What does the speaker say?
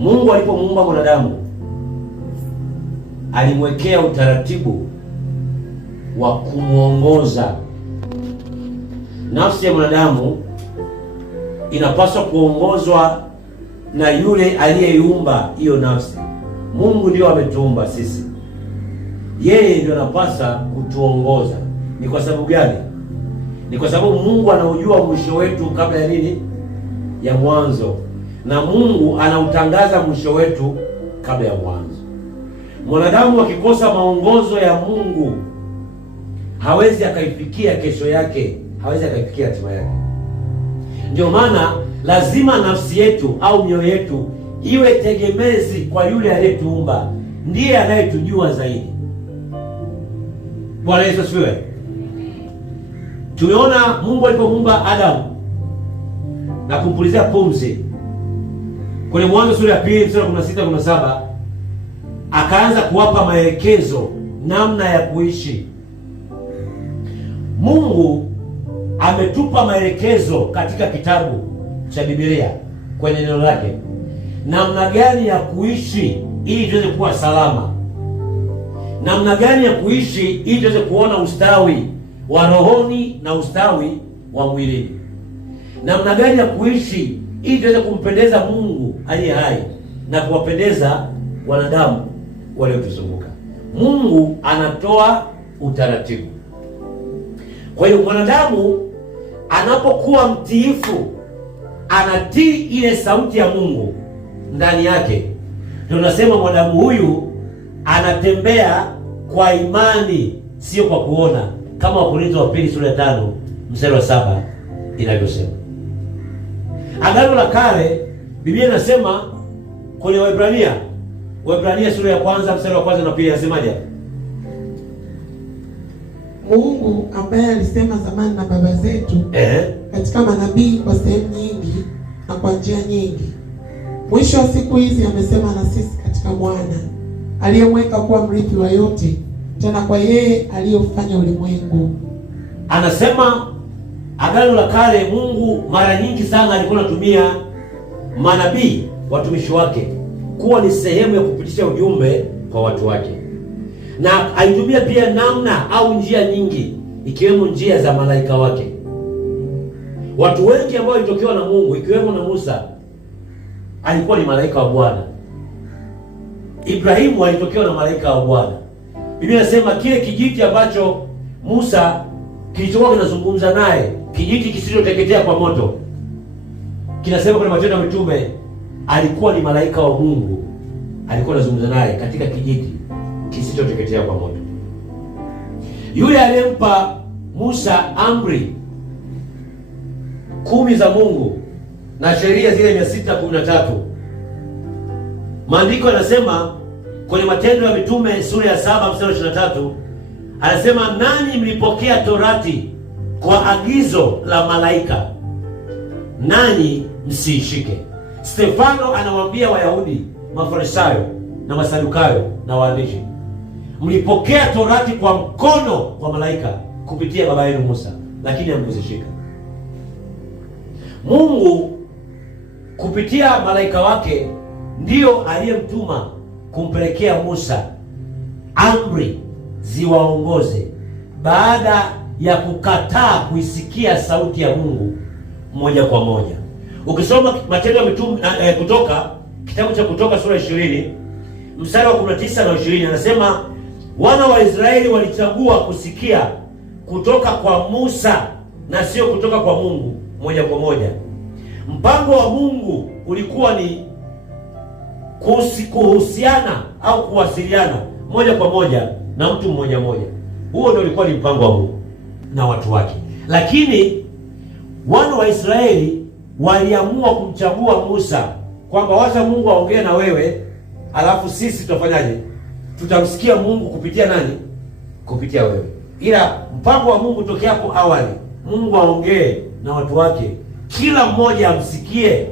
Mungu alipomuumba mwanadamu alimwekea utaratibu wa kumuongoza. Nafsi ya mwanadamu inapaswa kuongozwa na yule aliyeiumba hiyo nafsi. Mungu ndio ametuumba sisi, yeye ndio anapaswa kutuongoza. Ni kwa sababu gani? Ni kwa sababu Mungu anaujua mwisho wetu kabla ya nini? Ya mwanzo. Na Mungu anautangaza mwisho wetu kabla ya mwanzo. Mwanadamu akikosa maongozo ya Mungu hawezi akaifikia kesho yake, hawezi akaifikia hatima yake. Ndio maana lazima nafsi yetu au mioyo yetu iwe tegemezi kwa yule aliyetuumba, ndiye anayetujua zaidi. Bwana Yesu asifiwe. Tumeona Mungu alipomuumba Adamu na kumpulizia pumzi kwenye Mwanzo sura ya 2 mstari 16-17, akaanza kuwapa maelekezo namna ya kuishi. Mungu ametupa maelekezo katika kitabu cha Biblia kwenye neno lake, namna gani ya kuishi ili tuweze kuwa salama, namna gani ya kuishi ili tuweze kuona ustawi wa rohoni na ustawi wa mwilini, namna gani ya kuishi ili tuweze kumpendeza Mungu aliye hai na kuwapendeza wanadamu waliotuzunguka. Mungu anatoa utaratibu. Kwa hiyo mwanadamu anapokuwa mtiifu, anatii ile sauti ya Mungu ndani yake, tunasema mwanadamu huyu anatembea kwa imani, sio kwa kuona, kama Wakorintho wa pili sura ya 5 mstari wa 7 inavyosema. Agano la Kale, Biblia inasema kwenye Waebrania sura ya 1 mstari wa 1 na pili, inasemaje? Mungu ambaye alisema zamani na baba zetu katika manabii kwa sehemu nyingi na kwa njia nyingi, mwisho wa siku hizi amesema na sisi katika Mwana aliyemweka kuwa mrithi wa yote, tena kwa yeye aliyofanya ulimwengu. Anasema Agano la Kale, Mungu mara nyingi sana alikuwa anatumia manabii, watumishi wake, kuwa ni sehemu ya kupitisha ujumbe kwa watu wake, na alitumia pia namna au njia nyingi, ikiwemo njia za malaika wake. Watu wengi ambao walitokewa na Mungu, ikiwemo na Musa, alikuwa ni malaika wa Bwana. Ibrahimu alitokewa na malaika wa Bwana. Biblia inasema kile kijiti ambacho Musa kilichokuwa kinazungumza naye, kijiti kisichoteketea kwa moto, kinasema kwenye Matendo ya Mitume, alikuwa ni malaika wa Mungu, alikuwa anazungumza naye katika kijiti kisichoteketea kwa moto. Yule aliyempa Musa amri 10 za Mungu na sheria zile 613, maandiko yanasema kwenye Matendo ya Mitume sura ya 7 mstari 23, anasema nanyi mlipokea torati kwa agizo la malaika, nanyi msiishike. Stefano anawaambia Wayahudi, Mafarisayo na Masadukayo na waandishi, mlipokea torati kwa mkono wa malaika kupitia baba yenu Musa, lakini hamkuzishika. Mungu kupitia malaika wake ndio aliyemtuma kumpelekea Musa amri ziwaongoze, baada ya kukataa kuisikia sauti ya Mungu moja kwa moja. Ukisoma Matendo ya Mitume kitabu cha Kutoka sura 20 mstari wa 19 na 20, anasema wana wa Israeli walichagua kusikia kutoka kwa Musa na sio kutoka kwa Mungu moja kwa moja. Mpango wa Mungu ulikuwa ni kuhusiana au kuwasiliana moja kwa moja na mtu mmoja mmoja. Huo ndio ulikuwa ni mpango wa Mungu na watu wake. Lakini wana wa Israeli waliamua kumchagua Musa, kwamba wacha Mungu aongee na wewe, alafu sisi tutafanyaje? Tutamsikia Mungu kupitia nani? Kupitia wewe. Ila mpango wa Mungu tokea hapo awali, Mungu aongee na watu wake, kila mmoja amsikie